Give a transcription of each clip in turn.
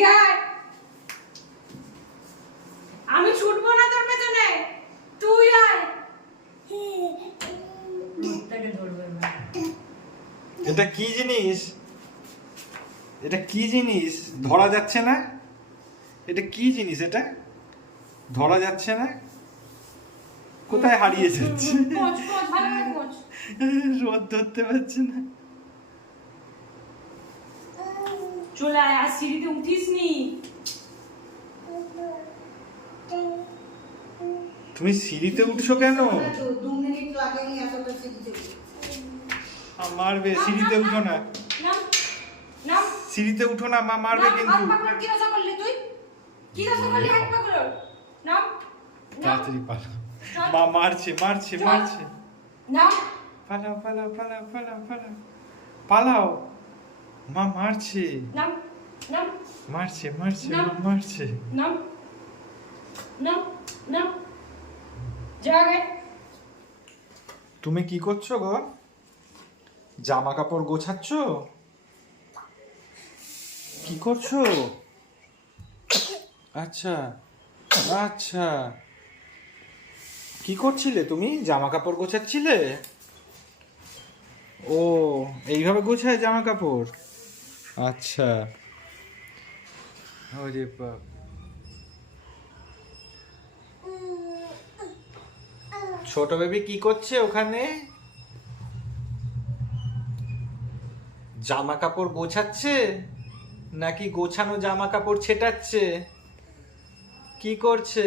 এদিকে আয়। আমি ছুটবো না তোর পেছনে, তুই আয়। মুখটাকে ধরবে না। এটা কি জিনিস? এটা কি জিনিস? ধরা যাচ্ছে না। এটা কি জিনিস? এটা ধরা যাচ্ছে না। কোথায় হারিয়ে যাচ্ছে? পৌঁছ, ভালো করে পৌঁছ। রোদ ধরতে পারছে না। চলে আয়, আর সিঁড়িতে উঠিস নি। তুমি সিঁড়িতে উঠছো কেন? 2 মিনিট লাগেনি এত তো সিঁড়িতে। মারবে। সিঁড়িতে উঠো না, নাম নাম সিঁড়িতে উঠো না, মা মারবে কিন্তু। হাত পাকড় কি রসা করলি তুই? কি রসা করলি হাত পাকড়? নাম তাড়াতাড়ি পালাও। মা মারছে মারছে মারছে। নাম পালাও পালাও পালাও পালাও পালাও পালাও। মা মারছে নাম নাম মারছে মারছে না। মা মারছে। নাম নাম নাম জাগে। তুমি কি করছো গো? জামা কাপড় গোছাচ্ছ? কি করছো? আচ্ছা আচ্ছা, কি করছিলে তুমি? জামা কাপড় গোছাচ্ছিলে? ও, এইভাবে গোছায় জামা কাপড়? আচ্ছা। ওরে বাপ। ছোট বেবি কি করছে ওখানে? জামা কাপড় গোছাচ্ছে নাকি গোছানো জামা কাপড় ছেটাচ্ছে? কি করছে?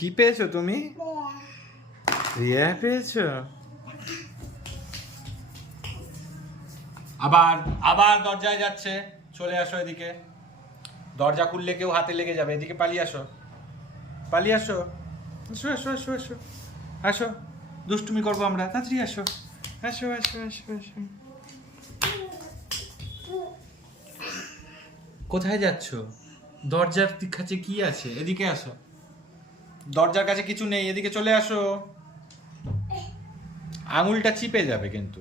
কি পেয়েছো তুমি? রিয়া পেয়েছো? আবার আবার দরজায় যাচ্ছে। চলে আসো এদিকে। দরজা খুললে কেউ হাতে লেগে যাবে। এদিকে পালিয়ে আসো, পালিয়ে আসো। আসো আসো আসো আসো আসো, দুষ্টুমি করবো আমরা। তাড়াতাড়ি আসো আসো আসো আসো আসো। কোথায় যাচ্ছো? দরজার কাছে কি আছে? এদিকে আসো। দরজার কাছে কিছু নেই, এদিকে চলে আসো। আঙুলটা চিপে যাবে কিন্তু।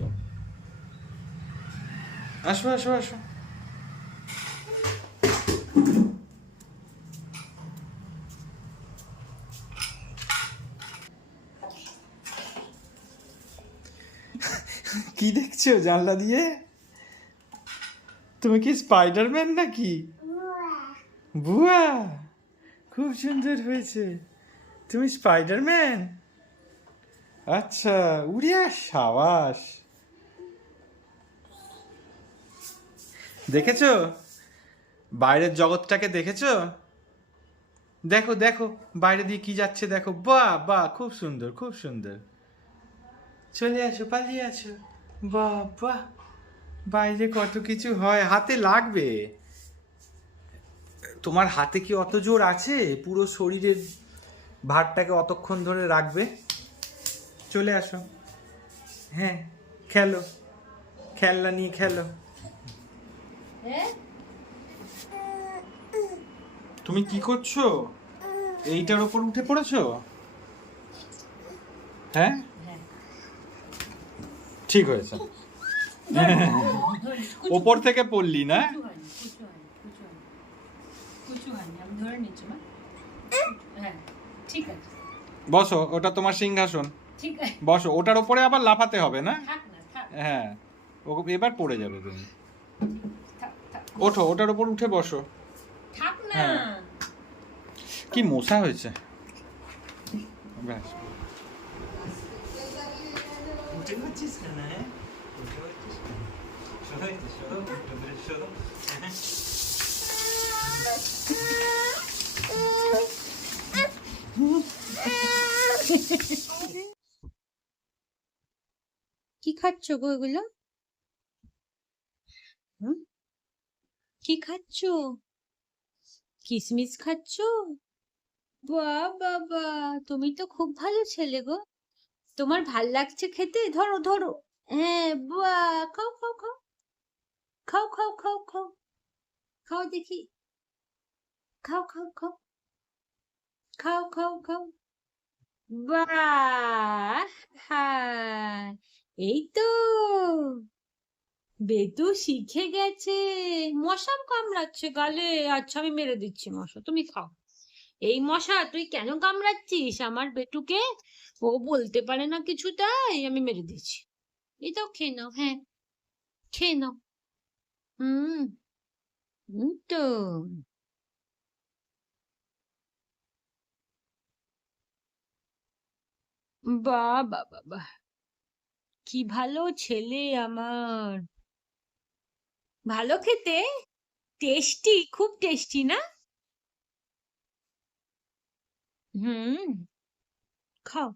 আসো আসো আসো। কি দেখছো জানলা দিয়ে? তুমি কি স্পাইডারম্যান নাকি? বুয়া, খুব সুন্দর হয়েছে। তুমি স্পাইডারম্যান? আচ্ছা, উড়িয়া সাবাস। দেখেছো বাইরের জগৎটাকে? দেখেছো? দেখো দেখো বাইরে দিয়ে কি যাচ্ছে দেখো। বাহ বাহ, খুব সুন্দর খুব সুন্দর। চলে আসো, পালিয়ে আসো। বাহ বাহ, বাইরে কত কিছু হয়। হাতে লাগবে। তোমার হাতে কি অত জোর আছে পুরো শরীরের ভারটাকে অতক্ষণ ধরে রাখবে? চলে আসো। হ্যাঁ, খেলো, খেলনা নিয়ে খেলো। তুমি কি করছো? এইটার ওপর উঠে পড়েছো? হ্যাঁ, ঠিক হয়েছে। ওপর থেকে পড়লি না? বসো, ওটা তোমার সিংহাসন। বসো, ওটার উপরে আবার লাফাতে হবে না? হ্যাঁ, ও এবার পড়ে যাবে তুমি। ওঠো, ওটার উপর উঠে বসো। হ্যাঁ, কি মশা হয়েছে। ব্যাস, উঠে পাচ্ছিস না? উঠে পাচ্ছিস না? সবাই তো সরো, সরো। কি খাচ্ছ গো এগুলো? হুম? কি খাচ্ছ? কিসমিস খাচ্ছ? বাহ বাবা, তুমি তো খুব ভালো ছেলে গো। তোমার ভাল লাগছে খেতে? ধরো ধরো। হ্যাঁ, বাহ, খাও খাও খাও। খাও খাও খাও খাও। খাও দেখি। খাও খাও খাও। খাও খাও খাও। বাহ, হ্যাঁ, এই তো বেতু শিখে গেছে। মশা কামড়াচ্ছে গালে। আচ্ছা, আমি মেরে দিচ্ছি মশা, তুমি খাও। এই মশা, তুই কেন কামড়াচ্ছিস আমার বেটুকে? ও বলতে পারে না কিছু, তাই আমি মেরে দিচ্ছি। এটাও খেয়ে নাও, হ্যাঁ, খেয়ে নাও। হুম, তো বাহ বাহ বাহ বাহ, কি ভালো ছেলে আমার। ভালো খেতে, টেস্টি, খুব টেস্টি না? হুম, খাও।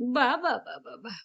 বাহ বাহ বাহ বাহ বাহ,